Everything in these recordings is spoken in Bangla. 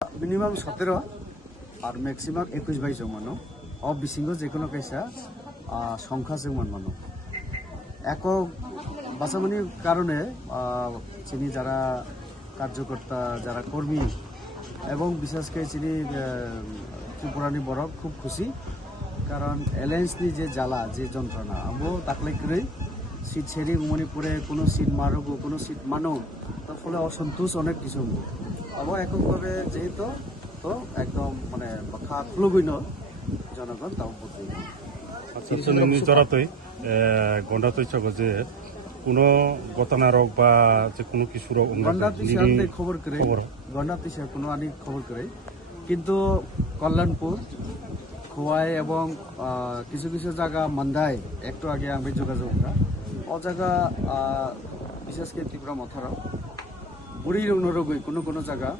মিনিমাম 17 আর ম্যাক্সিমাম 21-22 জন মানুষ অবিসিঙ্গ যে কোনো কেসা সংখ্যা যে মানুষ একক বাসামানির কারণে চিনি যারা কার্যকর্তা যারা কর্মী এবং বিশেষ করে চিনি ত্রিপুরানি বড় খুব খুশি কারণ এলায়েন্সনি যে জ্বালা যে যন্ত্রণা আবো তাকলাই করে সিট ছেড়ে মণিপুরে কোনো সিট মারব কোনো সিট মানো তার ফলে অসন্তোষ অনেক কিছু আবো এককভাবে যেহেতু তো একদম মানে খাগলগৈন জনগণ তাও বলতে আচ্ছা নিজরাতই গন্ডাতই চক যে কোনো ঘটনা রোগ বা যে কোনো কিছু রোগ গন্ডাতিশাতে খবর করে গন্ডাতিশা কোনো আনি খবর করে কিন্তু কল্যাণপুর খোয়াই এবং কিছু কিছু জায়গা মান্দায় একটু আগে আমি যোগাযোগ ও জায়গা বিশেষ করে ত্রিপুরা মথারা বুড়ি রোগই কোনো কোনো জায়গা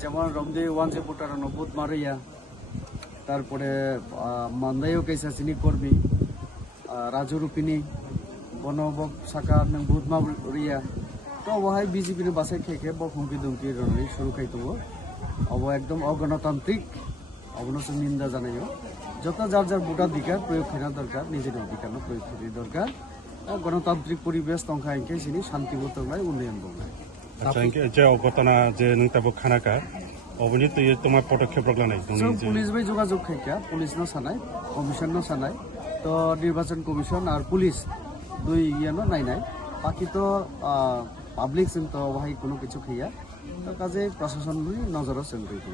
যেমন রমদে ওয়ানজে পুটারানো বুধ মারিয়া তারপরে মান্দাইও কেসা চিনি কর্মী রাজুরুপিনি বনবক শাখা নং বুধ মারিয়া তো বহাই বিজেপি বাসায় খেয়ে বক হুমকি দুমকি রণি শুরু খাইতব অব একদম অগণতান্ত্রিক অবনষ্ট নিন্দা জানাইও যত যার যার ভোটাধিকার প্রয়োগ করা দরকার নিজের অধিকার প্রয়োগ করা দরকার গণতান্ত্রিক পরিবেশ তংখা এঁকে চিনি শান্তিবোধ উন্নয়ন বলনায় আচ্ছা যে অঘটনা যে নৈতাব খানাকা অবনি তো তোমার পদক্ষেপ নাই পুলিশ বাই যোগাযোগ খাইকা পুলিশ ন সানাই কমিশন ন সানাই তো নির্বাচন কমিশন আর পুলিশ দুই ইয়ানো নাই নাই বাকি তো পাবলিক তো ভাই কোনো কিছু খাইয়া তো কাজে প্রশাসন নজরও সেন্দ্রিত